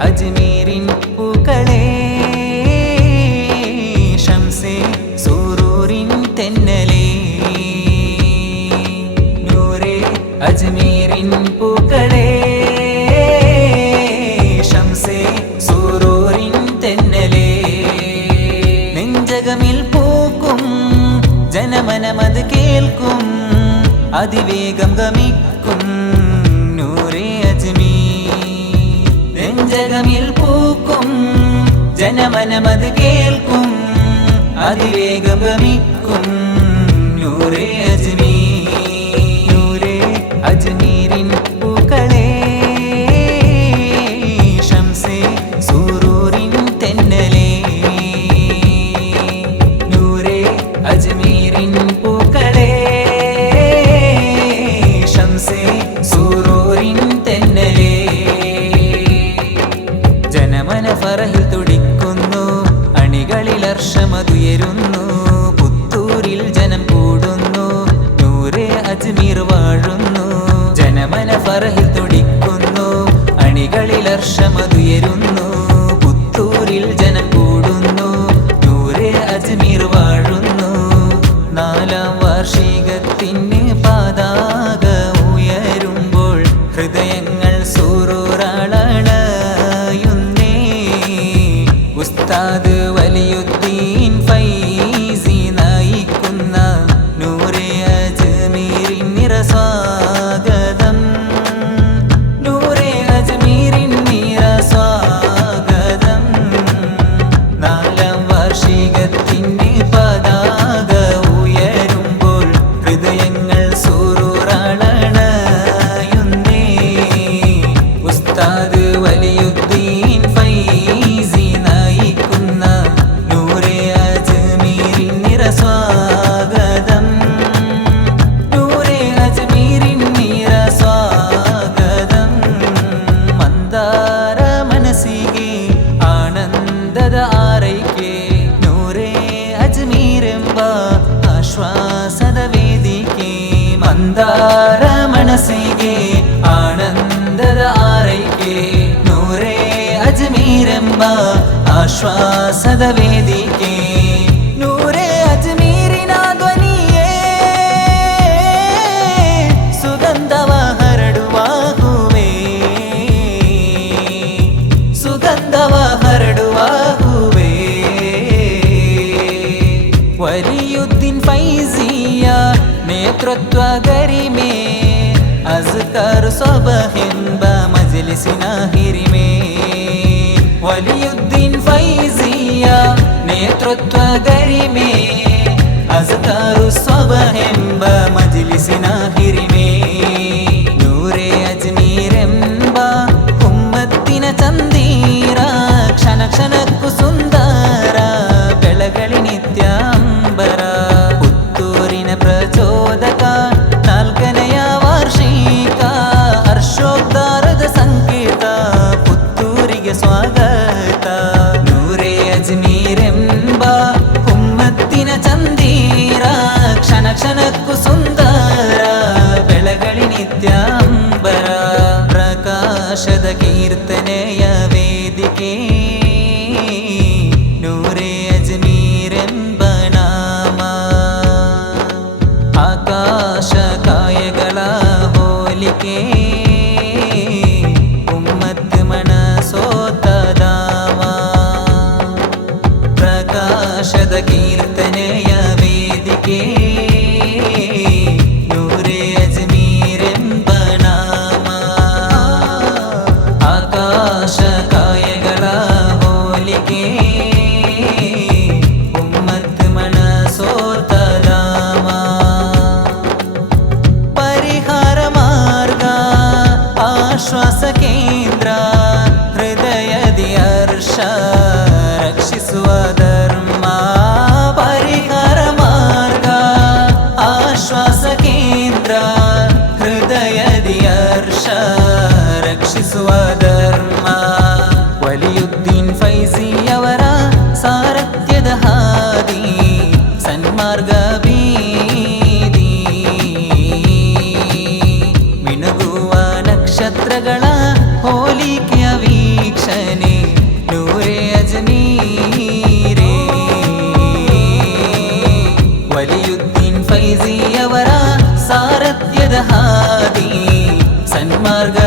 അജ്മീരിൻ പൂക്കളെ ഷംസേ സൂറൂരിൻ തെന്നലേ നൂറേ അജ്മീരിൻ പൂക്കളെ ഷംസേ സൂറൂരിൻ തെന്നലേ നെഞ്ചകമിൽ പൂക്കും ജനമനമത് കേൾക്കും അതിവേഗം ഗമിക്കും നൂറേ അജ്മീർ നെഞ്ചകമിൽ പൂക്കും ജനമനമത് കേൾക്കും അതിവേഗം ഗമിക്കും നൂറേ അജ്മീർ നൂറേ അജ്മീരിൻ പൂക്കളെ ഷംസേ സൂറൂരിൻ തെന്നലേ നൂറേ അജ്മീരിൻ പൂക്കളെ ഷംസേ സൂറൂരിൻ തെന്നലേ ജനമന ഫറഹിൽ തുടിക്കുന്നു അണികളിൽ ഹർഷമതുയരുന്നു പുത്തൂരിൽ ജനം കൂടുന്നു നൂറേ അജ്മീർ വാഴുന്നു ജനമന ഫറഹിൽ തുടിക്കുന്നു അണികളിൽ ഹർഷമതുയരുന്നു പുത്തൂരിൽ ജനം കൂടുന്നു നൂറേ അജ്മീർ വാഴുന്നു നാലാം വാർഷികത്തിന് പതാക ഉയരുമ്പോൾ ഹൃദയങ്ങൾ സൂറൂറാളണയുന്നേ ഉസ്താദ് വലിയുദ്ദീൻ ഫൈസി നയിക്കുന്ന നൂറേ അജ്മീരിൻ നിറസ്വാഗതം നൂറേ അജ്മീരിൻ നിറസ്വാഗതം നാലാം വാർഷികത്തിന് പതാക ഉയരുമ്പോൾ ഹൃദയങ്ങൾ സൂറൂറാളണയുന്നേ ഉസ്താദ് വലിയുദ്ദീൻ ഫൈസി നയിക്കുന്ന നൂറേ അജ്മീരിൻ നിറസ്വാഗതം നൂറേ അജ്മീരിൻ നിറസ്വാഗതം ಮಂದಾರ ಮನಸ್ಸಿಗೆ ಆನಂದದ ಆರೈಕೆ ನೂರೇ ಅಜ್ಮೀರೆಂಬ ಆಶ್ವಾಸದ ವೇದಿಕೆ ಮಂದಾರ ಮನಸ್ಸಿಗೆ ಆನಂದದ ಆರೈಕೆ ನೂರೇ ಅಜ್ಮೀರೆಂಬ ಆಶ್ವಾಸದ ವೇದಿಕೆ ನೂರೇ ಅಜ್ಮೀರಿನ ಧ್ವನಿಯೇ ಸುಗಂಧವ ಹರಡುವ ಹೂವೇ ಸುಗಂಧವ ಹರಡುವ ಹೂವೇ വലിയുദ്ദീൻ ഫൈസിയ നേതൃത്ವ ಗರಿಮೆ ಅಜ್ಕರ್ ಸಬಹೆಂಬ ಮಜ್ಲಿಸಿನ ಹಿರಿಮೆ വലിയുദ്ദീൻ ഫൈസിയ നേതൃത്ವ ಗರಿಮೆ ಅಜ್ಕರ್ ಸಬಹೆಂಬ ಮಜ್ಲಿಸಿನ ಹಿರಿಮೆ ನೂರೇ ಅಜ್ಮೀರೆಂಬ ಉಮ್ಮತ್ತಿನ ಚಂದೀರ ಕ್ಷಣ ಕ್ಷಣಕ್ಕೂ ಸುಂದರ ಬೆಳಗಳಿ ನಿತ್ಯ ಅಂಬರ ಪುತ್ತೂರಿನ ಪ್ರಚೋದಕ ನಾಲ್ಕನೆಯ ವಾರ್ಷಿಕ ಹರ್ಷೋದ್ಧಾರದ ಸಂಕೇತ ಪುತ್ತೂರಿಗೆ ಸ್ವಾಗತ ನೂರೇ ಅಜ್ಮೀರೆಂಬ ಉಮ್ಮತ್ತಿನ ಚಂದೀರ ಕ್ಷಣ ಕ್ಷಣಕ್ಕೂ ಸುಂದರ ಬೆಳಗಳಿ ನಿತ್ಯ ಅಂಬರ ಪ್ರಕಾಶದ ಕೀರ್ತನೆಯ ವೇದಿಕೆ ನೂರೇ ಅಜ್ಮೀರೆಂಬ ನಾಮ ಆಕಾಶ ಕಾಯಗಳ ಹೋಲಿಕೆ ಉಮ್ಮತ್ ಮನಸೋತ ದಾಮ ಪ್ರಕಾಶದ ಕೀರ್ತನೆಯ ವೇದಿಕೆ ನೂರೇ ಅಜ್ಮೀರೆಂಬ ನಾಮ ಆಕಾಶ ಕಾಯಗಳ ಹೋಲಿಕೆ ಉಮ್ಮತ್ ಮನಸೋತ ದಾಮ ಪರಿಹಾರ ಮಾರ್ಗ ಆಶ್ವಾಸ ಕೇಂದ್ರ ಹೃದಯದಿ ಹರ್ಷ ರಕ್ಷಿಸುವ ಧರ್ಮ ಪರಿಹಾರ ಮಾರ್ಗ ಆಶ್ವಾಸ ಕೇಂದ್ರ ಹೃದಯದಿ ಹರ್ಷ ರಕ್ಷಿಸುವ ಧರ್ಮ വലിയുദ്ദീൻ ഫൈസിಯವರ ಸಾರಥ್ಯದ ಹಾದಿ ಸನ್ಮಾರ್ಗ ಬೀದಿ ಮಿನುಗುವ ನಕ್ಷತ್ರಗಳ ಹೋಲಿಕೆಯ ವೀಕ್ಷಣೆ ಫೈಜಿಯವರ ಸಾರಥ್ಯದ ಹಾದಿ ಸನ್ಮಾರ್ಗ